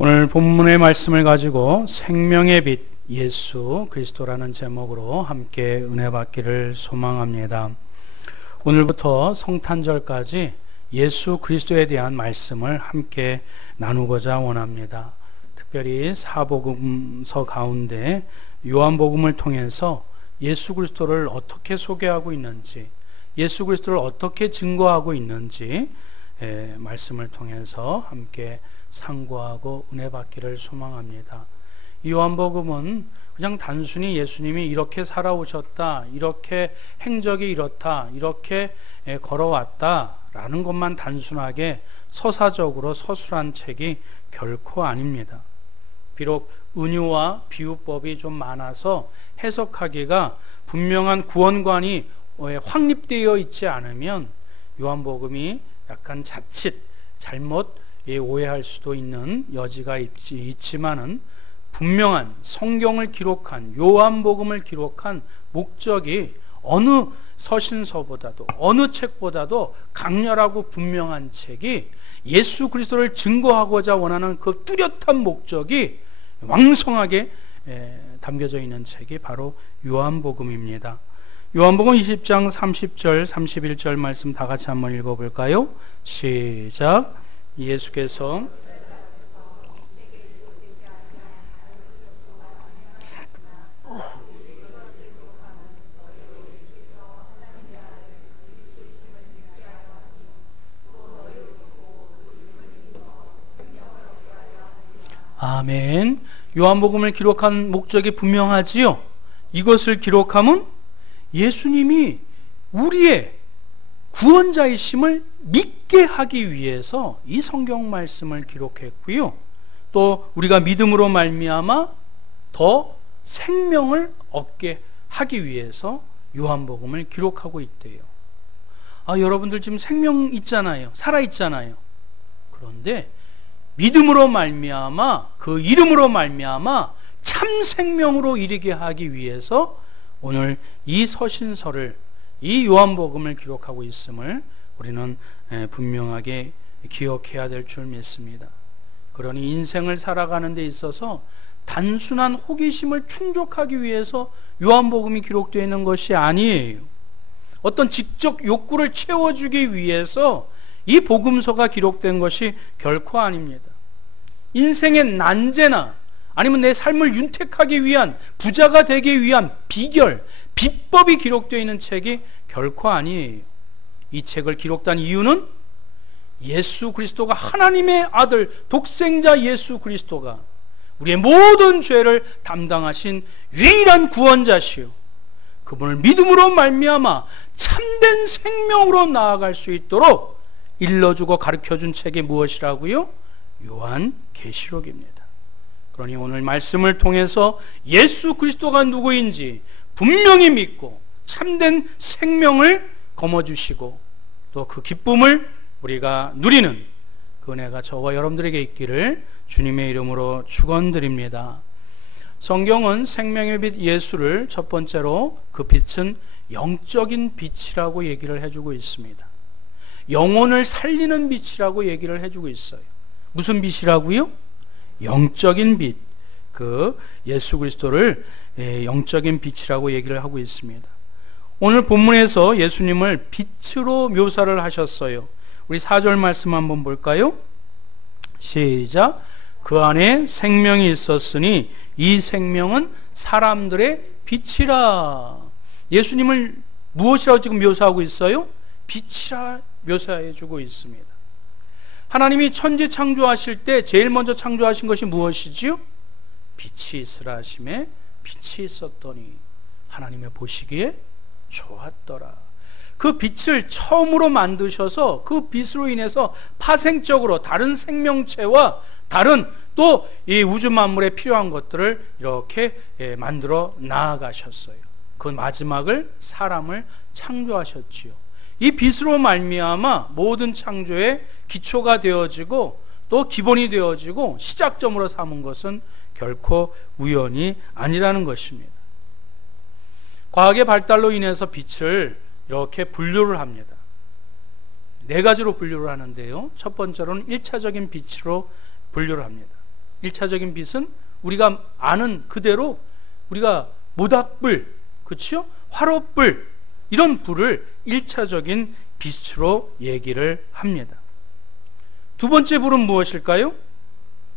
오늘 본문의 말씀을 가지고 생명의 빛 예수 그리스도라는 제목으로 함께 은혜 받기를 소망합니다. 오늘부터 성탄절까지 예수 그리스도에 대한 말씀을 함께 나누고자 원합니다. 특별히 사복음서 가운데 요한복음을 통해서 예수 그리스도를 어떻게 소개하고 있는지, 예수 그리스도를 어떻게 증거하고 있는지 말씀을 통해서 함께 상고하고 은혜 받기를 소망합니다. 이 요한복음은 그냥 단순히 예수님이 이렇게 살아오셨다, 이렇게 행적이 이렇다, 이렇게 걸어왔다 라는 것만 단순하게 서사적으로 서술한 책이 결코 아닙니다. 비록 은유와 비유법이 좀 많아서 해석하기가 분명한 구원관이 확립되어 있지 않으면 요한복음이 약간 자칫 잘못 오해할 수도 있는 여지가 있지만은 분명한 성경을 기록한 요한복음을 기록한 목적이 어느 서신서보다도 어느 책보다도 강렬하고 분명한 책이 예수 그리스도를 증거하고자 원하는 그 뚜렷한 목적이 왕성하게 담겨져 있는 책이 바로 요한복음입니다. 요한복음 20장 30절 31절 말씀 다 같이 한번 읽어볼까요? 시작. 예수께서 아멘. 요한복음을 기록한 목적이 분명하지요. 이것을 기록함은 예수님이 우리의 구원자이심을 믿게 하기 위해서 이 성경 말씀을 기록했고요. 또 우리가 믿음으로 말미암아 더 생명을 얻게 하기 위해서 요한복음을 기록하고 있대요. 여러분들 지금 생명 있잖아요. 살아 있잖아요. 그런데 믿음으로 말미암아 그 이름으로 말미암아 참 생명으로 이르게 하기 위해서 오늘 이 서신서를 이 요한복음을 기록하고 있음을 우리는 분명하게 기억해야 될 줄 믿습니다. 그러니 인생을 살아가는 데 있어서 단순한 호기심을 충족하기 위해서 요한복음이 기록되어 있는 것이 아니에요. 어떤 직접 욕구를 채워주기 위해서 이 복음서가 기록된 것이 결코 아닙니다. 인생의 난제나 아니면 내 삶을 윤택하기 위한, 부자가 되기 위한 비결, 비법이 기록되어 있는 책이 결코 아니에요. 이 책을 기록한 이유는 예수 그리스도가 하나님의 아들, 독생자 예수 그리스도가 우리의 모든 죄를 담당하신 유일한 구원자시요, 그분을 믿음으로 말미암아 참된 생명으로 나아갈 수 있도록 일러주고 가르쳐준 책이 무엇이라고요? 요한계시록입니다. 그러니 오늘 말씀을 통해서 예수 그리스도가 누구인지 분명히 믿고 참된 생명을 거머쥐시고 또 그 기쁨을 우리가 누리는 그 은혜가 저와 여러분들에게 있기를 주님의 이름으로 축원드립니다. 성경은 생명의 빛 예수를 첫 번째로 그 빛은 영적인 빛이라고 얘기를 해주고 있습니다. 영혼을 살리는 빛이라고 얘기를 해주고 있어요. 무슨 빛이라고요? 영적인 빛. 그 예수 그리스도를 영적인 빛이라고 얘기를 하고 있습니다. 오늘 본문에서 예수님을 빛으로 묘사를 하셨어요. 우리 4절 말씀 한번 볼까요? 시작. 그 안에 생명이 있었으니 이 생명은 사람들의 빛이라. 예수님을 무엇이라고 지금 묘사하고 있어요? 빛이라 묘사해 주고 있습니다. 하나님이 천지 창조하실 때 제일 먼저 창조하신 것이 무엇이지요? 빛이 있으라 하심에 빛이 있었더니 하나님의 보시기에 좋았더라. 그 빛을 처음으로 만드셔서 그 빛으로 인해서 파생적으로 다른 생명체와 다른 또 이 우주 만물에 필요한 것들을 이렇게 만들어 나아가셨어요. 그 마지막을 사람을 창조하셨지요. 이 빛으로 말미암아 모든 창조의 기초가 되어지고 또 기본이 되어지고 시작점으로 삼은 것은 결코 우연이 아니라는 것입니다. 과학의 발달로 인해서 빛을 이렇게 분류를 합니다. 4가지로 분류를 하는데요. 첫 번째로는 1차적인 빛으로 분류를 합니다. 1차적인 빛은 우리가 아는 그대로 우리가 모닥불, 그렇죠? 화롯불, 이런 불을 1차적인 빛으로 얘기를 합니다. 두 번째 불은 무엇일까요?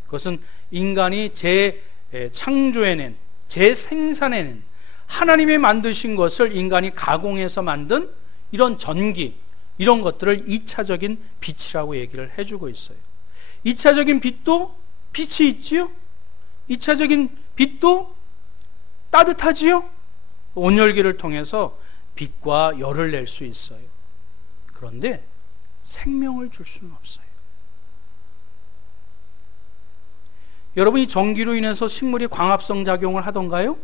그것은 인간이 재창조해낸, 재생산해낸, 하나님이 만드신 것을 인간이 가공해서 만든 이런 전기, 이런 것들을 2차적인 빛이라고 얘기를 해주고 있어요. 2차적인 빛도 빛이 있지요? 2차적인 빛도 따뜻하지요? 온열기를 통해서 빛과 열을 낼 수 있어요. 그런데 생명을 줄 수는 없어요. 여러분이 전기로 인해서 식물이 광합성 작용을 하던가요?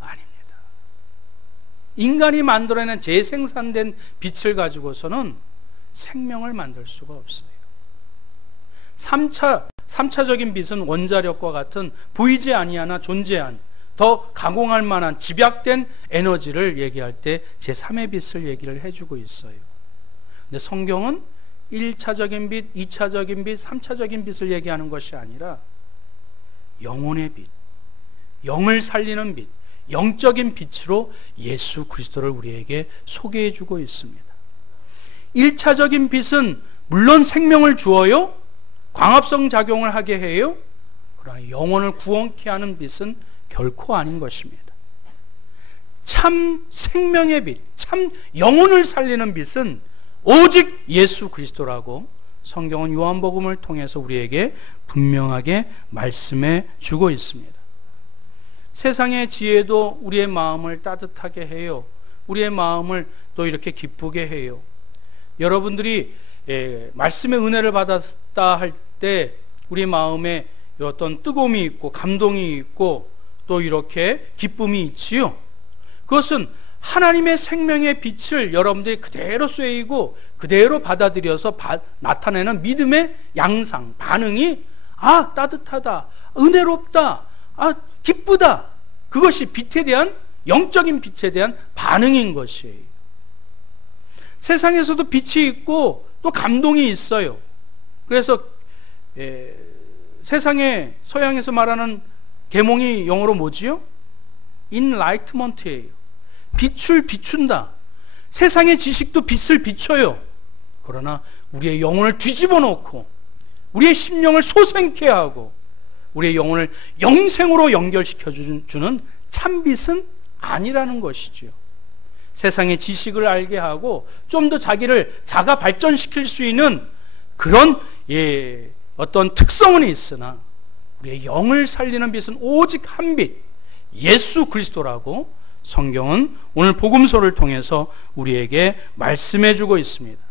아닙니다. 인간이 만들어낸 재생산된 빛을 가지고서는 생명을 만들 수가 없어요. 3차적인 빛은 원자력과 같은 보이지 아니하나 존재한, 더 가공할 만한 집약된 에너지를 얘기할 때 제3의 빛을 얘기를 해주고 있어요. 근데 성경은 1차적인 빛, 2차적인 빛, 3차적인 빛을 얘기하는 것이 아니라 영혼의 빛, 영을 살리는 빛, 영적인 빛으로 예수 그리스도를 우리에게 소개해 주고 있습니다. 1차적인 빛은 물론 생명을 주어요, 광합성 작용을 하게 해요. 그러나 영혼을 구원케 하는 빛은 결코 아닌 것입니다. 참 생명의 빛, 참 영혼을 살리는 빛은 오직 예수 그리스도라고 성경은 요한복음을 통해서 우리에게 분명하게 말씀해 주고 있습니다. 세상의 지혜도 우리의 마음을 따뜻하게 해요. 우리의 마음을 또 이렇게 기쁘게 해요. 여러분들이 말씀의 은혜를 받았다 할 때 우리 마음에 어떤 뜨거움이 있고 감동이 있고 또 이렇게 기쁨이 있지요. 그것은 하나님의 생명의 빛을 여러분들이 그대로 쐬이고 그대로 받아들여서 나타내는 믿음의 양상, 반응이 따뜻하다, 은혜롭다, 기쁘다, 그것이 빛에 대한, 영적인 빛에 대한 반응인 것이에요. 세상에서도 빛이 있고 또 감동이 있어요. 그래서 세상에, 서양에서 말하는 계몽이 영어로 뭐지요? Enlightenment예요. 빛을 비춘다. 세상의 지식도 빛을 비춰요. 그러나 우리의 영혼을 뒤집어 놓고 우리의 심령을 소생케 하고 우리의 영혼을 영생으로 연결시켜 주는 참빛은 아니라는 것이죠. 세상의 지식을 알게 하고 좀 더 자기를 자가 발전시킬 수 있는 그런 어떤 특성은 있으나 우리의 영을 살리는 빛은 오직 한 빛, 예수 그리스도라고 성경은 오늘 복음서를 통해서 우리에게 말씀해 주고 있습니다.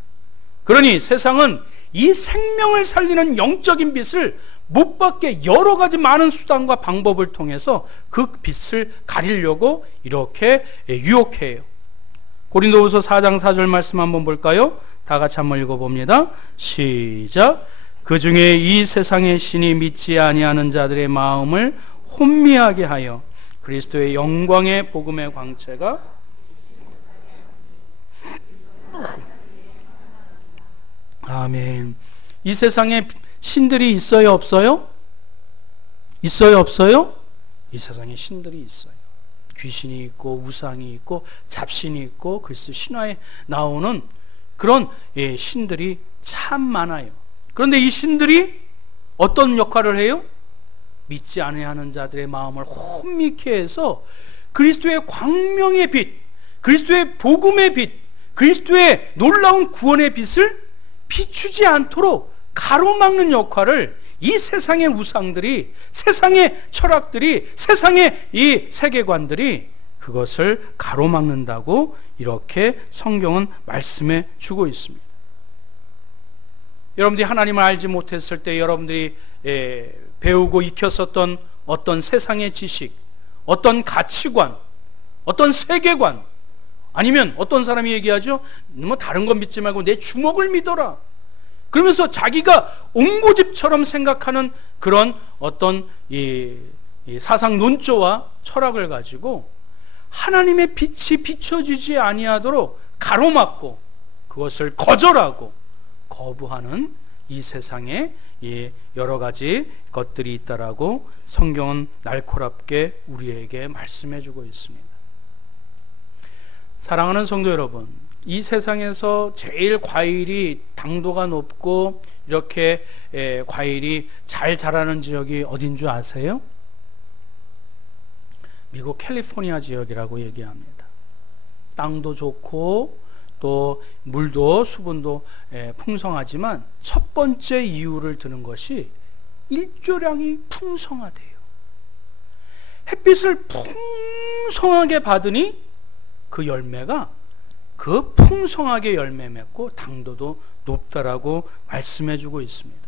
그러니 세상은 이 생명을 살리는 영적인 빛을 못 받게 여러 가지 많은 수단과 방법을 통해서 그 빛을 가리려고 이렇게 유혹해요. 고린도후서 4장 4절 말씀 한번 볼까요? 다 같이 한번 읽어봅니다. 시작. 그 중에 이 세상의 신이 믿지 아니하는 자들의 마음을 혼미하게 하여 그리스도의 영광의 복음의 광채가 아멘. 이 세상에 신들이 있어요, 없어요? 있어요, 없어요? 이 세상에 신들이 있어요. 귀신이 있고 우상이 있고 잡신이 있고 그리스도 신화에 나오는 그런 신들이 참 많아요. 그런데 이 신들이 어떤 역할을 해요? 믿지 아니하는 자들의 마음을 혼미케 해서 그리스도의 광명의 빛, 그리스도의 복음의 빛, 그리스도의 놀라운 구원의 빛을 비추지 않도록 가로막는 역할을 이 세상의 우상들이, 세상의 철학들이, 세상의 이 세계관들이 그것을 가로막는다고 이렇게 성경은 말씀해 주고 있습니다. 여러분들이 하나님을 알지 못했을 때 여러분들이 배우고 익혔었던 어떤 세상의 지식, 어떤 가치관, 어떤 세계관, 아니면 어떤 사람이 얘기하죠. 뭐 다른 건 믿지 말고 내 주먹을 믿어라. 그러면서 자기가 옹고집처럼 생각하는 그런 어떤 이 사상 논조와 철학을 가지고 하나님의 빛이 비춰지지 아니하도록 가로막고 그것을 거절하고 거부하는 이 세상의 이 여러 가지 것들이 있다라고 성경은 날카롭게 우리에게 말씀해 주고 있습니다. 사랑하는 성도 여러분, 이 세상에서 제일 과일이 당도가 높고 이렇게 과일이 잘 자라는 지역이 어딘 줄 아세요? 미국 캘리포니아 지역이라고 얘기합니다. 땅도 좋고 또 물도 수분도 풍성하지만 첫 번째 이유를 드는 것이 일조량이 풍성하대요. 햇빛을 풍성하게 받으니 그 열매가 그 풍성하게 열매 맺고 당도도 높다라고 말씀해 주고 있습니다.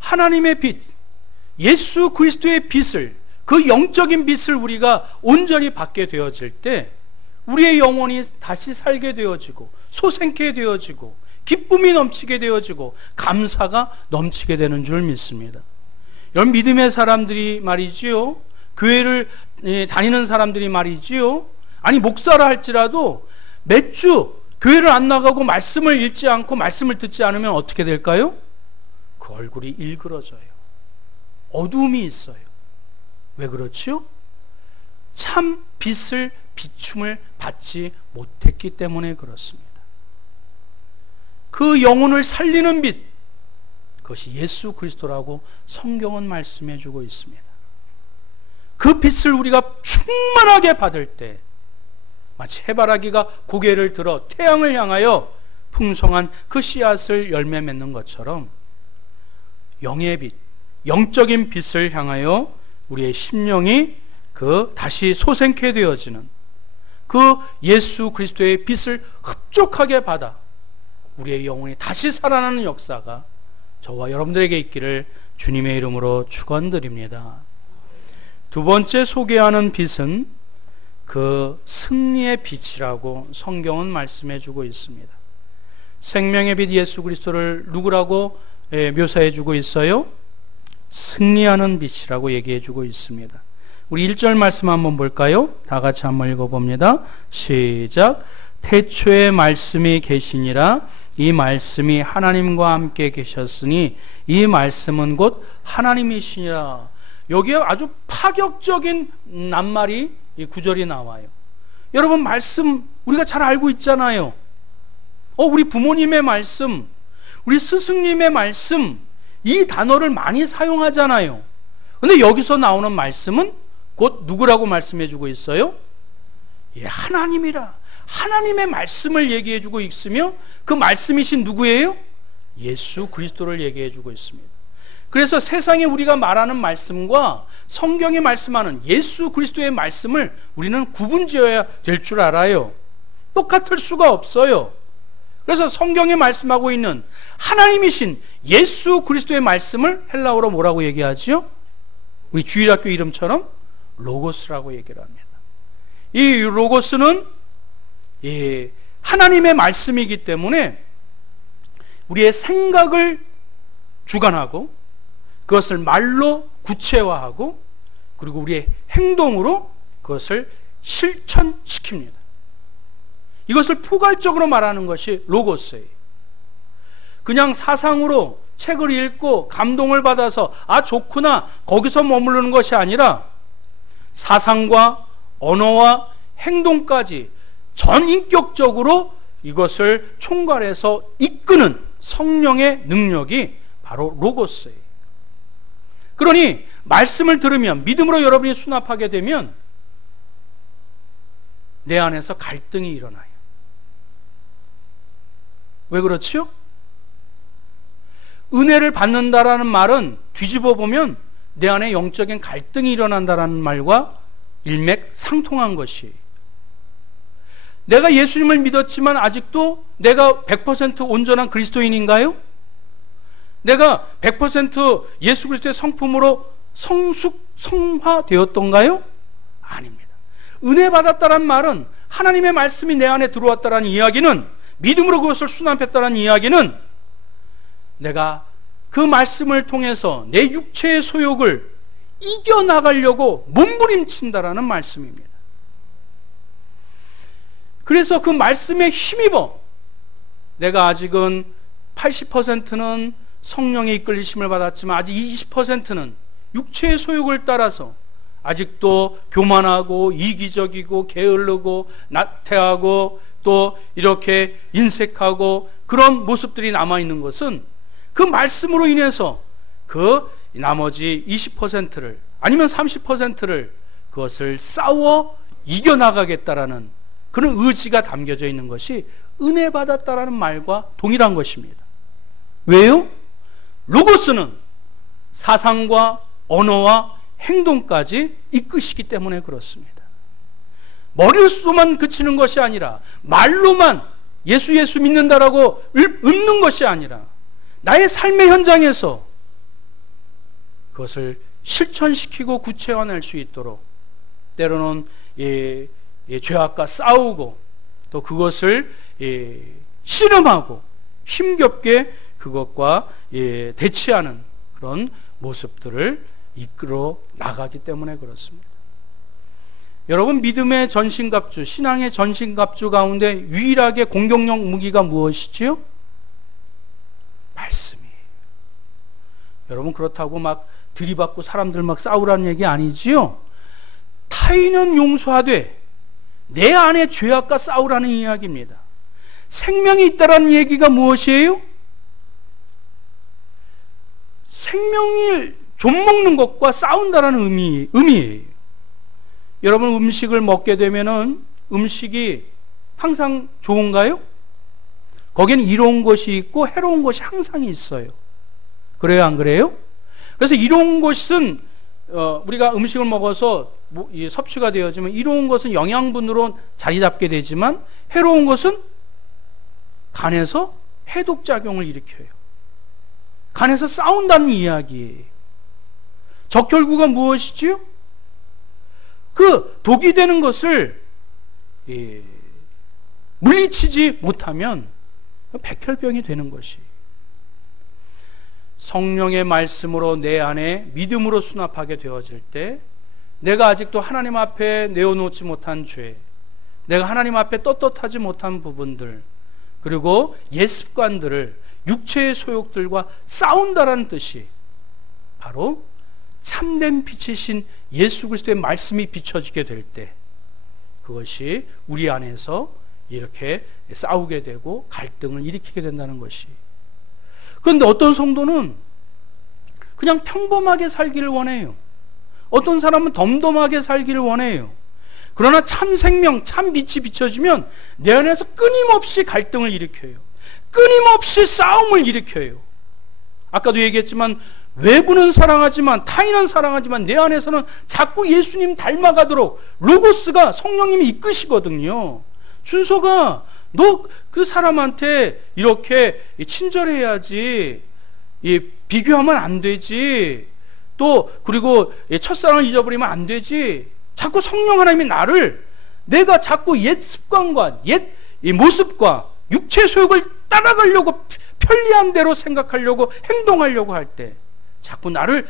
하나님의 빛, 예수 그리스도의 빛을, 그 영적인 빛을 우리가 온전히 받게 되어질 때 우리의 영혼이 다시 살게 되어지고 소생케 되어지고 기쁨이 넘치게 되어지고 감사가 넘치게 되는 줄 믿습니다. 여러분, 믿음의 사람들이 말이지요, 교회를 다니는 사람들이 말이지요, 아니 목사라 할지라도 몇 주 교회를 안 나가고 말씀을 읽지 않고 말씀을 듣지 않으면 어떻게 될까요? 그 얼굴이 일그러져요. 어두움이 있어요. 왜 그렇지요? 참 빛을, 비춤을 받지 못했기 때문에 그렇습니다. 그 영혼을 살리는 빛, 그것이 예수 그리스도라고 성경은 말씀해 주고 있습니다. 그 빛을 우리가 충만하게 받을 때 마치 해바라기가 고개를 들어 태양을 향하여 풍성한 그 씨앗을 열매 맺는 것처럼 영의 빛, 영적인 빛을 향하여 우리의 심령이 그 다시 소생케 되어지는 그 예수 그리스도의 빛을 흡족하게 받아 우리의 영혼이 다시 살아나는 역사가 저와 여러분들에게 있기를 주님의 이름으로 축원드립니다. 두 번째 소개하는 빛은 그 승리의 빛이라고 성경은 말씀해 주고 있습니다. 생명의 빛 예수 그리스도를 누구라고 묘사해 주고 있어요? 승리하는 빛이라고 얘기해 주고 있습니다. 우리 1절 말씀 한번 볼까요? 다 같이 한번 읽어봅니다. 시작. 태초에 말씀이 계시니라. 이 말씀이 하나님과 함께 계셨으니 이 말씀은 곧 하나님이시니라. 여기에 아주 파격적인 낱말이, 이 구절이 나와요. 여러분, 말씀 우리가 잘 알고 있잖아요. 우리 부모님의 말씀, 우리 스승님의 말씀, 이 단어를 많이 사용하잖아요. 근데 여기서 나오는 말씀은 곧 누구라고 말씀해 주고 있어요? 예, 하나님이라. 하나님의 말씀을 얘기해 주고 있으며 그 말씀이신 누구예요? 예수 그리스도를 얘기해 주고 있습니다. 그래서 세상에 우리가 말하는 말씀과 성경이 말씀하는 예수 그리스도의 말씀을 우리는 구분지어야 될 줄 알아요. 똑같을 수가 없어요. 그래서 성경에 말씀하고 있는 하나님이신 예수 그리스도의 말씀을 헬라어로 뭐라고 얘기하죠? 우리 주일학교 이름처럼 로고스라고 얘기를 합니다. 이 로고스는 하나님의 말씀이기 때문에 우리의 생각을 주관하고 그것을 말로 구체화하고 그리고 우리의 행동으로 그것을 실천시킵니다. 이것을 포괄적으로 말하는 것이 로고스예요. 그냥 사상으로 책을 읽고 감동을 받아서 좋구나 거기서 머무르는 것이 아니라 사상과 언어와 행동까지 전인격적으로 이것을 총괄해서 이끄는 성령의 능력이 바로 로고스예요. 그러니 말씀을 들으면 믿음으로 여러분이 수납하게 되면 내 안에서 갈등이 일어나요. 왜 그렇지요? 은혜를 받는다라는 말은 뒤집어 보면 내 안에 영적인 갈등이 일어난다라는 말과 일맥상통한 것이. 내가 예수님을 믿었지만 아직도 내가 100% 온전한 그리스도인인가요? 내가 100% 예수 그리스도의 성품으로 성화되었던가요? 아닙니다. 은혜 받았다는 말은 하나님의 말씀이 내 안에 들어왔다는 이야기는, 믿음으로 그것을 수납했다는 이야기는 내가 그 말씀을 통해서 내 육체의 소욕을 이겨나가려고 몸부림친다라는 말씀입니다. 그래서 그 말씀에 힘입어 내가 아직은 80%는 성령의 이끌리심을 받았지만 아직 20%는 육체의 소욕을 따라서 아직도 교만하고 이기적이고 게으르고 나태하고 또 이렇게 인색하고 그런 모습들이 남아있는 것은 그 말씀으로 인해서 그 나머지 20%를 아니면 30%를 그것을 싸워 이겨나가겠다라는 그런 의지가 담겨져 있는 것이 은혜 받았다라는 말과 동일한 것입니다. 왜요? 로고스는 사상과 언어와 행동까지 이끄시기 때문에 그렇습니다. 머릿수만 그치는 것이 아니라 말로만 예수 믿는다라고 읊는 것이 아니라 나의 삶의 현장에서 그것을 실천시키고 구체화할 수 있도록 때로는 죄악과 싸우고 또 그것을 씨름하고 힘겹게 그것과 대치하는 그런 모습들을 이끌어 나가기 때문에 그렇습니다. 여러분, 믿음의 전신갑주, 신앙의 전신갑주 가운데 유일하게 공격력 무기가 무엇이지요? 말씀이에요. 여러분, 그렇다고 막 들이받고 사람들 막 싸우라는 얘기 아니지요? 타인은 용서하되 내 안에 죄악과 싸우라는 이야기입니다. 생명이 있다라는 얘기가 무엇이에요? 생명을 좀먹는 것과 싸운다라는 의미예요. 여러분, 음식을 먹게 되면은 음식이 항상 좋은가요? 거기에는 이로운 것이 있고 해로운 것이 항상 있어요. 그래요, 안 그래요? 그래서 이로운 것은 우리가 음식을 먹어서 섭취가 되어지면 이로운 것은 영양분으로 자리 잡게 되지만 해로운 것은 간에서 해독작용을 일으켜요. 간에서 싸운다는 이야기예요. 적혈구가 무엇이지요? 그 독이 되는 것을 물리치지 못하면 백혈병이 되는 것이. 성령의 말씀으로 내 안에 믿음으로 수납하게 되어질 때 내가 아직도 하나님 앞에 내어놓지 못한 죄, 내가 하나님 앞에 떳떳하지 못한 부분들, 그리고 옛 습관들을 육체의 소욕들과 싸운다라는 뜻이 바로 참된 빛이신 예수 그리스도의 말씀이 비춰지게 될 때 그것이 우리 안에서 이렇게 싸우게 되고 갈등을 일으키게 된다는 것이. 그런데 어떤 성도는 그냥 평범하게 살기를 원해요. 어떤 사람은 덤덤하게 살기를 원해요. 그러나 참 생명, 참 빛이 비춰지면 내 안에서 끊임없이 갈등을 일으켜요. 끊임없이 싸움을 일으켜요. 아까도 얘기했지만 외부는 사랑하지만 타인은 사랑하지만 내 안에서는 자꾸 예수님 닮아가도록 로고스가 성령님이 이끄시거든요. 준서가 너 그 사람한테 이렇게 친절해야지, 비교하면 안 되지, 또 그리고 첫사랑을 잊어버리면 안 되지. 자꾸 성령 하나님이 나를 내가 자꾸 옛 습관과 옛 모습과 육체 소욕을 따라가려고 편리한 대로 생각하려고 행동하려고 할 때 자꾸 나를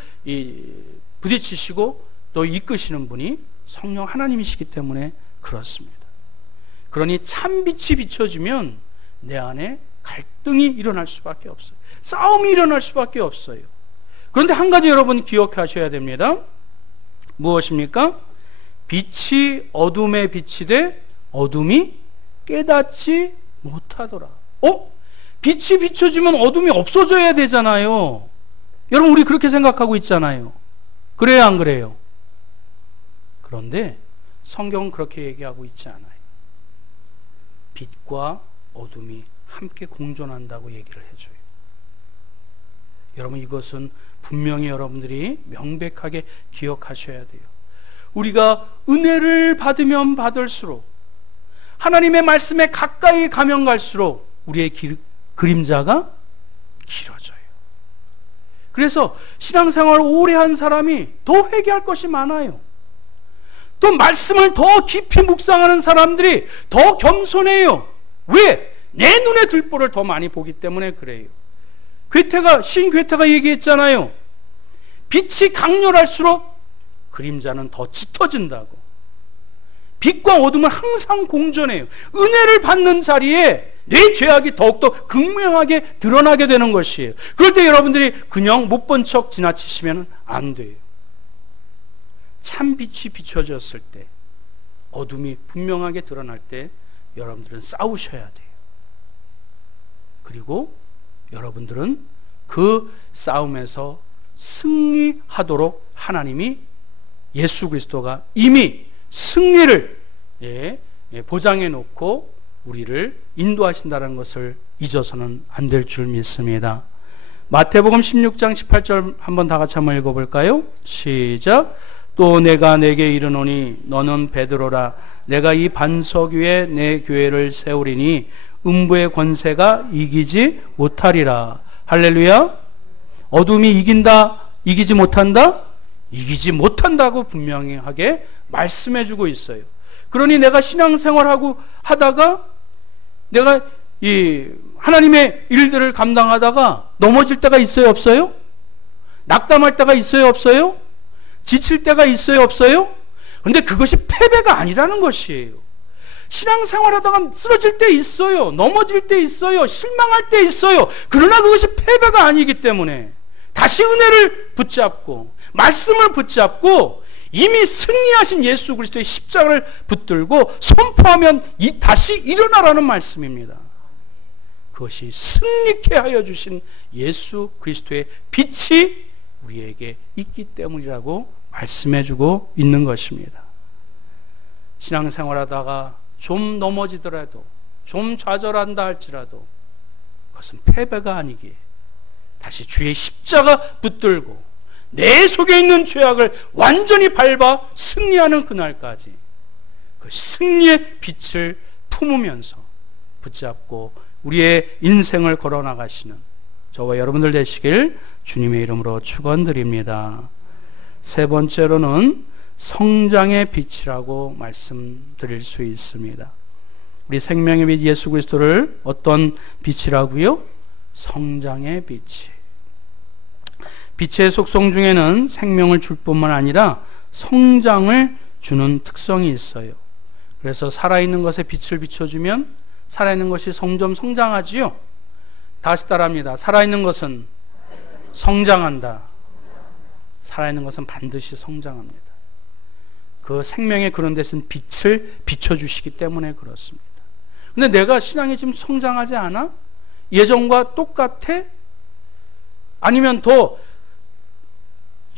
부딪히시고 또 이끄시는 분이 성령 하나님이시기 때문에 그렇습니다. 그러니 참빛이 비춰지면 내 안에 갈등이 일어날 수밖에 없어요. 싸움이 일어날 수밖에 없어요. 그런데 한 가지 여러분 기억하셔야 됩니다. 무엇입니까? 빛이 어둠에 비치되 어둠이 깨닫지 못하더라. 빛이 비춰지면 어둠이 없어져야 되잖아요. 여러분, 우리 그렇게 생각하고 있잖아요. 그래요, 안 그래요? 그런데 성경은 그렇게 얘기하고 있지 않아요. 빛과 어둠이 함께 공존한다고 얘기를 해줘요. 여러분, 이것은 분명히 여러분들이 명백하게 기억하셔야 돼요. 우리가 은혜를 받으면 받을수록, 하나님의 말씀에 가까이 가면 갈수록 우리의 그림자가 길어져요. 그래서 신앙생활을 오래 한 사람이 더 회개할 것이 많아요. 또 말씀을 더 깊이 묵상하는 사람들이 더 겸손해요. 왜? 내 눈에 들보를 더 많이 보기 때문에 그래요. 시인 괴테가 얘기했잖아요. 빛이 강렬할수록 그림자는 더 짙어진다고. 빛과 어둠은 항상 공존해요. 은혜를 받는 자리에 내 죄악이 더욱더 극명하게 드러나게 되는 것이에요. 그럴 때 여러분들이 그냥 못 본 척 지나치시면 안 돼요. 참 빛이 비춰졌을 때, 어둠이 분명하게 드러날 때 여러분들은 싸우셔야 돼요. 그리고 여러분들은 그 싸움에서 승리하도록 하나님이, 예수 그리스도가 이미 승리를 보장해 놓고 우리를 인도하신다는 것을 잊어서는 안 될 줄 믿습니다. 마태복음 16장 18절 한번 다 같이 한번 읽어볼까요? 시작. 또 내가 내게 이르노니 너는 베드로라. 내가 이 반석 위에 내 교회를 세우리니 음부의 권세가 이기지 못하리라. 할렐루야. 어둠이 이긴다? 이기지 못한다? 이기지 못한다고 분명히 하게 말씀해 주고 있어요. 그러니 내가 신앙생활하고 하다가 내가 이 하나님의 일들을 감당하다가 넘어질 때가 있어요, 없어요? 낙담할 때가 있어요, 없어요? 지칠 때가 있어요, 없어요? 근데 그것이 패배가 아니라는 것이에요. 신앙생활하다가 쓰러질 때 있어요. 넘어질 때 있어요. 실망할 때 있어요. 그러나 그것이 패배가 아니기 때문에 다시 은혜를 붙잡고 말씀을 붙잡고 이미 승리하신 예수 그리스도의 십자가를 붙들고 선포하면 다시 일어나라는 말씀입니다. 그것이 승리케 하여 주신 예수 그리스도의 빛이 우리에게 있기 때문이라고 말씀해주고 있는 것입니다. 신앙생활하다가 좀 넘어지더라도, 좀 좌절한다 할지라도 그것은 패배가 아니기에 다시 주의 십자가 붙들고 내 속에 있는 죄악을 완전히 밟아 승리하는 그날까지 그 승리의 빛을 품으면서 붙잡고 우리의 인생을 걸어나가시는 저와 여러분들 되시길 주님의 이름으로 축원드립니다. 세 번째로는 성장의 빛이라고 말씀드릴 수 있습니다. 우리 생명의 빛 예수 그리스도를 어떤 빛이라고요? 성장의 빛이. 빛의 속성 중에는 생명을 줄 뿐만 아니라 성장을 주는 특성이 있어요. 그래서 살아있는 것에 빛을 비춰주면 살아있는 것이 점점 성장하지요. 다시 따라합니다. 살아있는 것은 성장한다. 살아있는 것은 반드시 성장합니다. 그 생명의 그런 데서는 빛을 비춰주시기 때문에 그렇습니다. 근데 내가 신앙이 지금 성장하지 않아? 예전과 똑같아? 아니면 더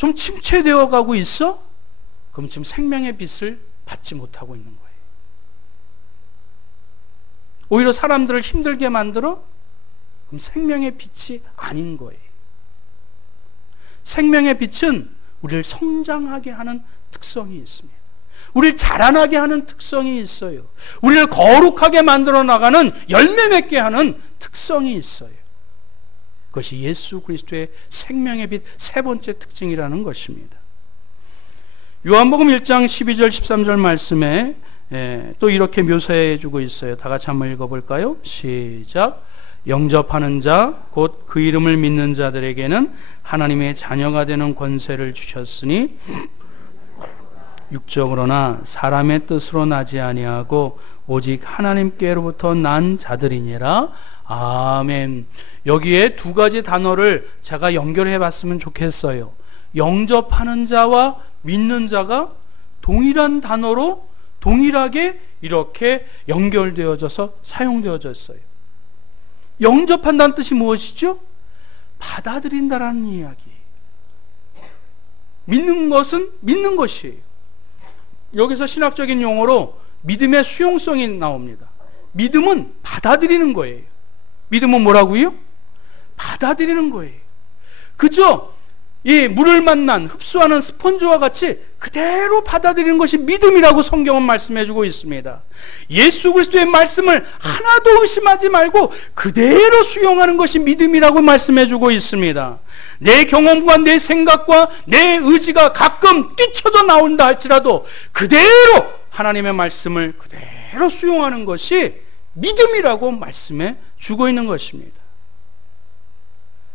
좀 침체되어 가고 있어? 그럼 지금 생명의 빛을 받지 못하고 있는 거예요. 오히려 사람들을 힘들게 만들어? 그럼 생명의 빛이 아닌 거예요. 생명의 빛은 우리를 성장하게 하는 특성이 있습니다. 우리를 자라나게 하는 특성이 있어요. 우리를 거룩하게 만들어 나가는, 열매 맺게 하는 특성이 있어요. 그것이 예수 그리스도의 생명의 빛 세 번째 특징이라는 것입니다. 요한복음 1장 12절 13절 말씀에 또 이렇게 묘사해 주고 있어요. 다 같이 한번 읽어볼까요? 시작. 영접하는 자 곧 그 이름을 믿는 자들에게는 하나님의 자녀가 되는 권세를 주셨으니 육적으로나 사람의 뜻으로 나지 아니하고 오직 하나님께로부터 난 자들이니라. 아멘. 여기에 두 가지 단어를 제가 연결해 봤으면 좋겠어요. 영접하는 자와 믿는 자가 동일한 단어로 동일하게 이렇게 연결되어져서 사용되어졌어요. 영접한다는 뜻이 무엇이죠? 받아들인다라는 이야기. 믿는 것은 믿는 것이에요. 여기서 신학적인 용어로 믿음의 수용성이 나옵니다. 믿음은 받아들이는 거예요. 믿음은 뭐라고요? 받아들이는 거예요. 그저 이 물을 만난 흡수하는 스펀지와 같이 그대로 받아들이는 것이 믿음이라고 성경은 말씀해주고 있습니다. 예수 그리스도의 말씀을 하나도 의심하지 말고 그대로 수용하는 것이 믿음이라고 말씀해주고 있습니다. 내 경험과 내 생각과 내 의지가 가끔 뛰쳐져 나온다 할지라도 그대로 하나님의 말씀을 그대로 수용하는 것이 믿음이라고 말씀해 주고 있는 것입니다.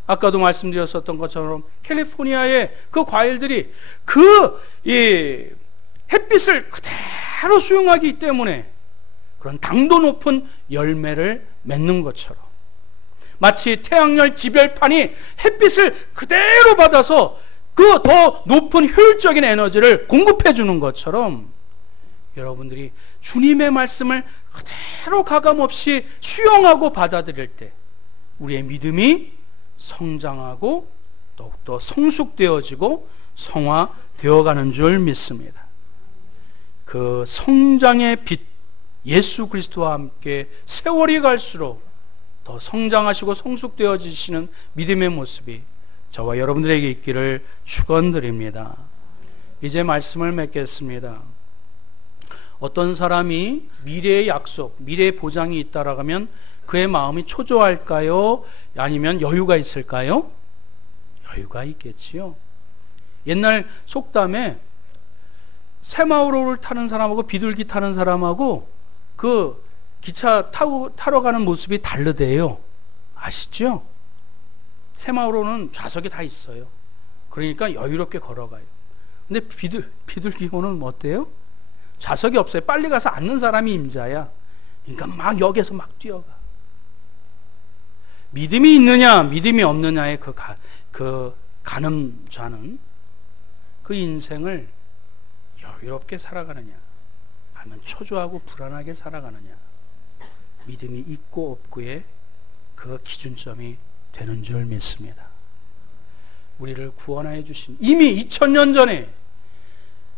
아까도 말씀드렸었던 것처럼 캘리포니아의 그 과일들이 그 햇빛을 그대로 수용하기 때문에 그런 당도 높은 열매를 맺는 것처럼, 마치 태양열 지별판이 햇빛을 그대로 받아서 그 더 높은 효율적인 에너지를 공급해 주는 것처럼, 여러분들이 주님의 말씀을 그대로 가감없이 수용하고 받아들일 때 우리의 믿음이 성장하고 더욱더 성숙되어지고 성화되어가는 줄 믿습니다. 그 성장의 빛, 예수 그리스도와 함께 세월이 갈수록 더 성장하시고 성숙되어지시는 믿음의 모습이 저와 여러분들에게 있기를 축원드립니다. 이제 말씀을 맺겠습니다. 어떤 사람이 미래의 약속, 미래의 보장이 있다라고 하면 그의 마음이 초조할까요? 아니면 여유가 있을까요? 여유가 있겠지요. 옛날 속담에 새마을호를 타는 사람하고 비둘기 타는 사람하고 그 기차 타러 가는 모습이 다르대요. 아시죠? 새마을호는 좌석이 다 있어요. 그러니까 여유롭게 걸어가요. 근데 비둘기호는 어때요? 좌석이 없어요. 빨리 가서 앉는 사람이 임자야. 그러니까 막 역에서 막 뛰어가. 믿음이 있느냐 믿음이 없느냐의 그 가늠자는 그 인생을 여유롭게 살아가느냐 아니면 초조하고 불안하게 살아가느냐, 믿음이 있고 없고의 그 기준점이 되는 줄 믿습니다. 우리를 구원하여 주신, 이미 2000년 전에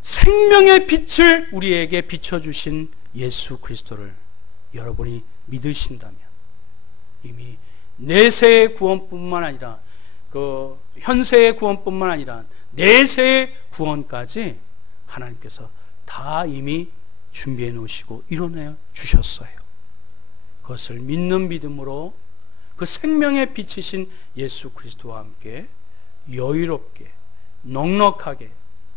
생명의 빛을 우리에게 비춰주신 예수 그리스도를 여러분이 믿으신다면 이미 내세의 구원뿐만 아니라 그 현세의 구원뿐만 아니라 내세의 구원까지 하나님께서 다 이미 준비해 놓으시고 이뤄내 주셨어요. 그것을 믿는 믿음으로 그 생명의 빛이신 예수 그리스도와 함께 여유롭게 넉넉하게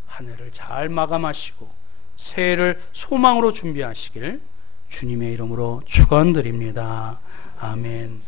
한 해를 잘 마감하시고 새해를 소망으로 준비하시길 주님의 이름으로 축원드립니다. 아멘.